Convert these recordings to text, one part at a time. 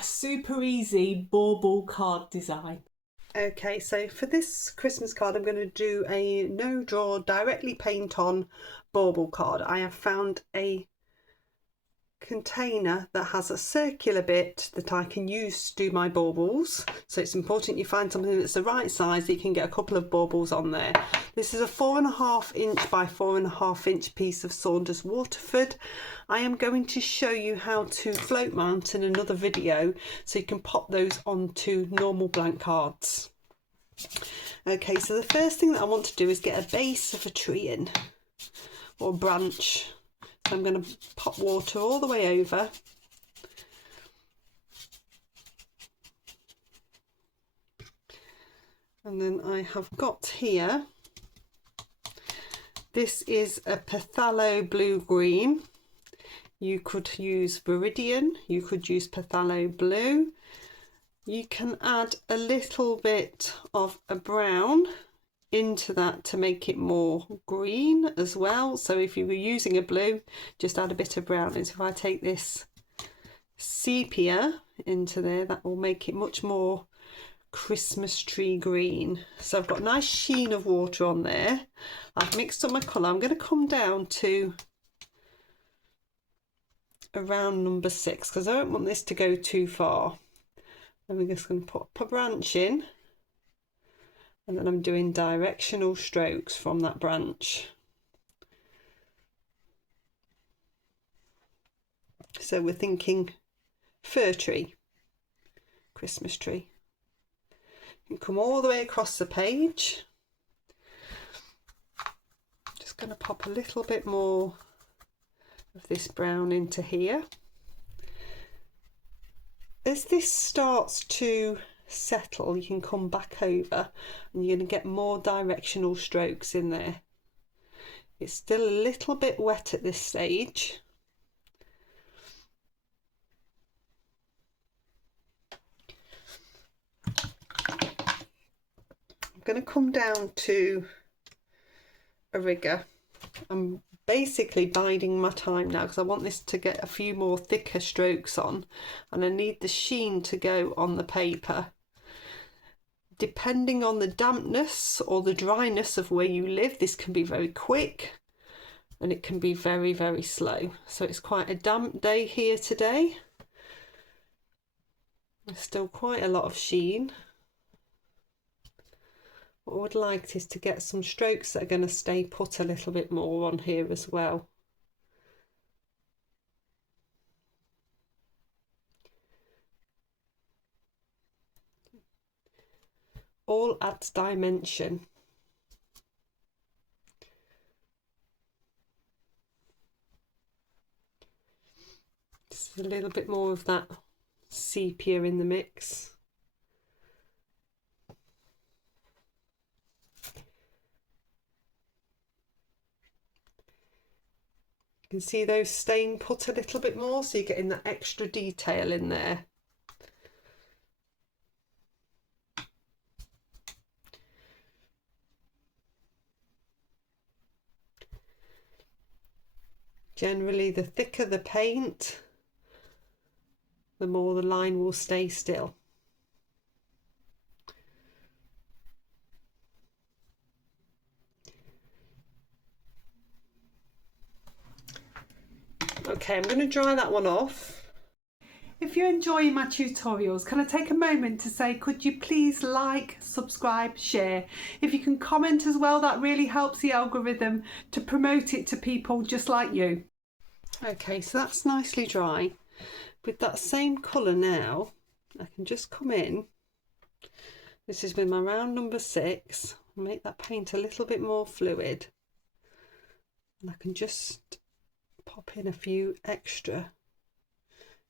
a super easy bauble card design. Okay, so for this Christmas card I'm going to do a no draw directly paint on bauble card. I have found a container that has a circular bit that I can use to do my baubles, so it's important you find something that's the right size that you can get a couple of baubles on there. This is a 4.5 inch by 4.5 inch piece of Saunders Waterford. I am going to show you how to float mount in another video so you can pop those onto normal blank cards. Okay, so the first thing that I want to do is get a base of a tree in, or a branch. I'm going to pop water all the way over. And then I have got here, this is a phthalo blue green. You could use Viridian, you could use phthalo blue. You can add a little bit of a brown into that to make it more green as well. So if you were using a blue, just add a bit of brown. And so if I take this sepia into there, that will make it much more Christmas tree green. So I've got a nice sheen of water on there. I've mixed up my colour. I'm going to come down to around number 6 because I don't want this to go too far. And we're just going to put a branch in, and then I'm doing directional strokes from that branch. So we're thinking fir tree, Christmas tree. And come all the way across the page. Just going to pop a little bit more of this brown into here. As this starts to settle, you can come back over and you're going to get more directional strokes in there. It's still a little bit wet at this stage. I'm going to come down to a rigger. I'm basically biding my time now because I want this to get a few more thicker strokes on, and I need the sheen to go on the paper. Depending on the dampness or the dryness of where you live, this can be very quick and it can be very, very slow. So it's quite a damp day here today. There's still quite a lot of sheen. What I would like is to get some strokes that are going to stay put a little bit more on here as well. All adds dimension. Just a little bit more of that sepia in the mix. You can see those staying put a little bit more, so you're getting that extra detail in there. Generally, the thicker the paint, the more the line will stay still. Okay, I'm going to dry that one off. If you're enjoying my tutorials, can I take a moment to say, could you please like, subscribe, share? If you can comment as well, that really helps the algorithm to promote it to people just like you. Okay, so that's nicely dry. With that same colour now, I can just come in. This is with my round number 6. Make that paint a little bit more fluid. And I can just pop in a few extra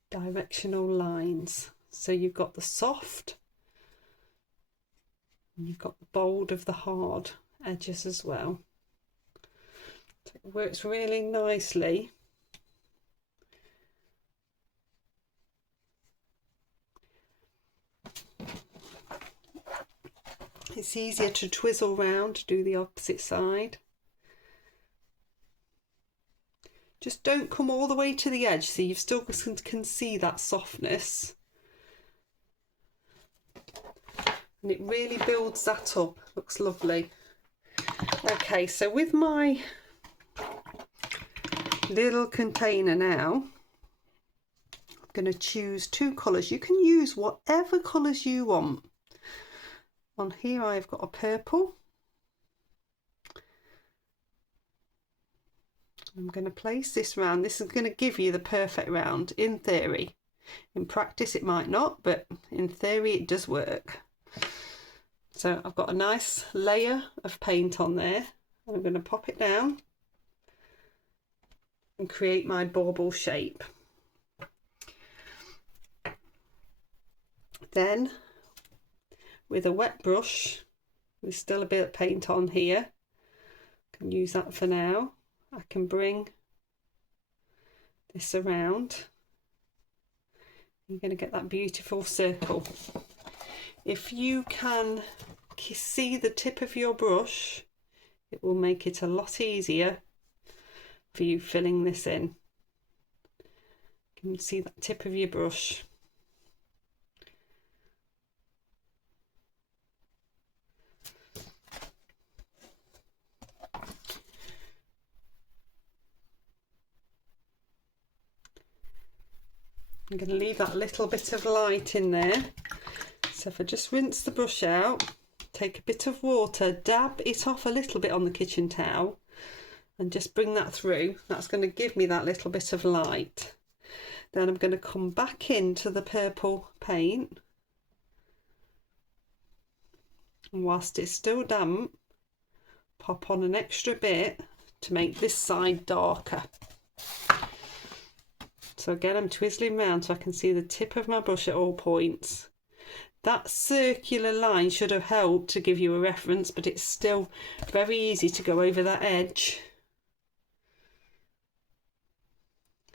directional lines. So you've got the soft, and you've got the bold of the hard edges as well. So it works really nicely. It's easier to twizzle round to do the opposite side. Just don't come all the way to the edge, so you still can see that softness. and it really builds that up. Looks lovely. Okay, so with my little container now, I'm going to choose 2 colours. You can use whatever colours you want. On here I've got a purple. I'm going to place this round. This is going to give you the perfect round in theory. In practice it might not, but in theory it does work. So I've got a nice layer of paint on there. I'm going to pop it down and create my bauble shape. Then with a wet brush, there's still a bit of paint on here, I can use that for now. I can bring this around. You're going to get that beautiful circle. If you can see the tip of your brush, it will make it a lot easier for you filling this in. You can see that tip of your brush. I'm going to leave that little bit of light in there. So if I just rinse the brush out, take a bit of water, dab it off a little bit on the kitchen towel and just bring that through. That's going to give me that little bit of light. Then I'm going to come back into the purple paint, and whilst it's still damp, pop on an extra bit to make this side darker. So again, I'm twizzling around so I can see the tip of my brush at all points. That circular line should have helped to give you a reference, but it's still very easy to go over that edge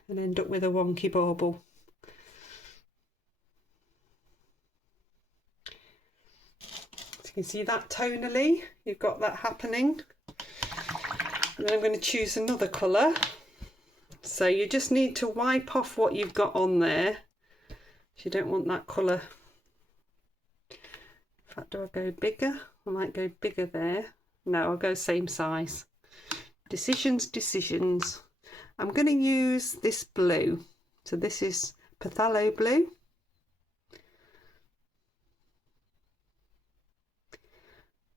and end up with a wonky bauble. So you can see that tonally, you've got that happening. And then I'm going to choose another colour. So you just need to wipe off what you've got on there. If you don't want that colour. In fact, do I go bigger? I might go bigger there. No, I'll go same size. Decisions, decisions. I'm going to use this blue. So this is phthalo blue.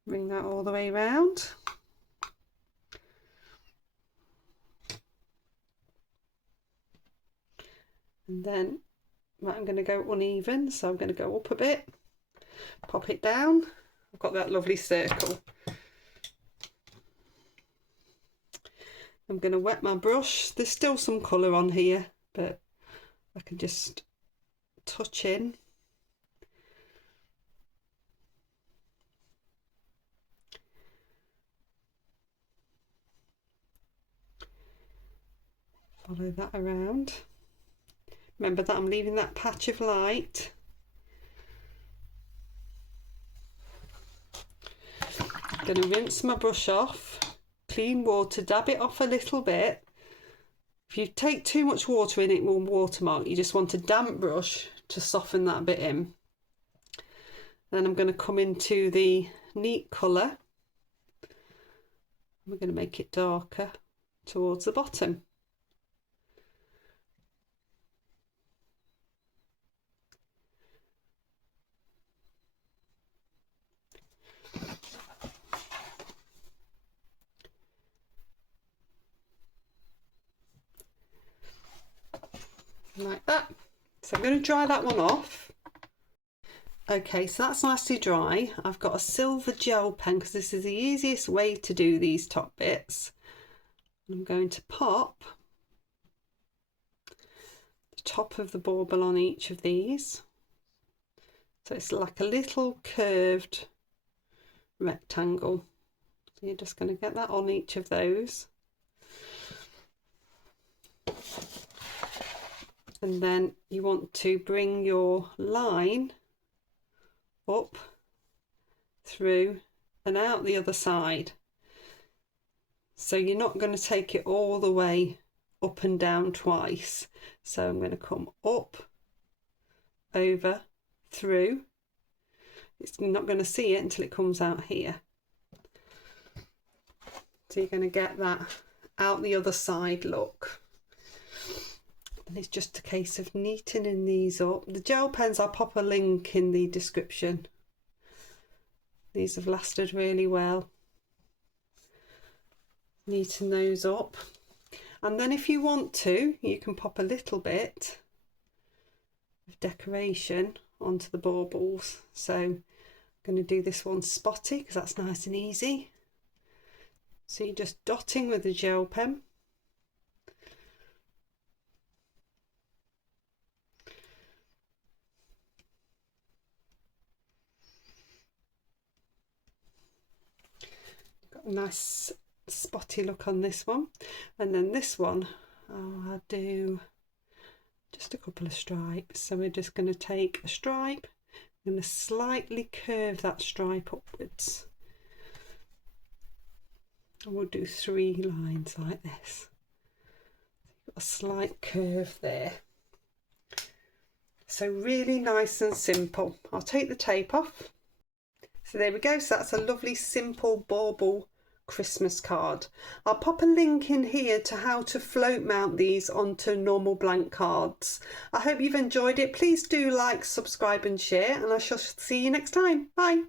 Bring that all the way around. And then I'm going to go uneven, so I'm going to go up a bit, pop it down. I've got that lovely circle. I'm going to wet my brush. There's still some colour on here, but I can just touch in. Follow that around. Remember that I'm leaving that patch of light. I'm going to rinse my brush off, clean water, dab it off a little bit. If you take too much water in, it will watermark. You just want a damp brush to soften that bit in. Then I'm going to come into the neat colour. We're going to make it darker towards the bottom. Like that. So I'm going to dry that one off. Okay, so that's nicely dry. I've got a silver gel pen because this is the easiest way to do these top bits. I'm going to pop the top of the bauble on each of these. So it's like a little curved rectangle. So you're just going to get that on each of those. And then you want to bring your line up, through and out the other side. So you're not going to take it all the way up and down twice. So I'm going to come up, over, through. It's not going to see it until it comes out here. So you're going to get that out the other side look. And it's just a case of neatening these up. The gel pens, I'll pop a link in the description. These have lasted really well. Neaten those up. And then if you want to, you can pop a little bit of decoration onto the baubles. So I'm going to do this one spotty because that's nice and easy. So you're just dotting with the gel pen. Got a nice spotty look on this one. And then this one, I'll do just a couple of stripes. So we're just going to take a stripe, I'm going to slightly curve that stripe upwards. And we'll do 3 lines like this. Got a slight curve there. So really nice and simple. I'll take the tape off. So there we go. So that's a lovely simple bauble Christmas card. I'll pop a link in here to how to float mount these onto normal blank cards. I hope you've enjoyed it. Please do like, subscribe and share, and I shall see you next time. Bye.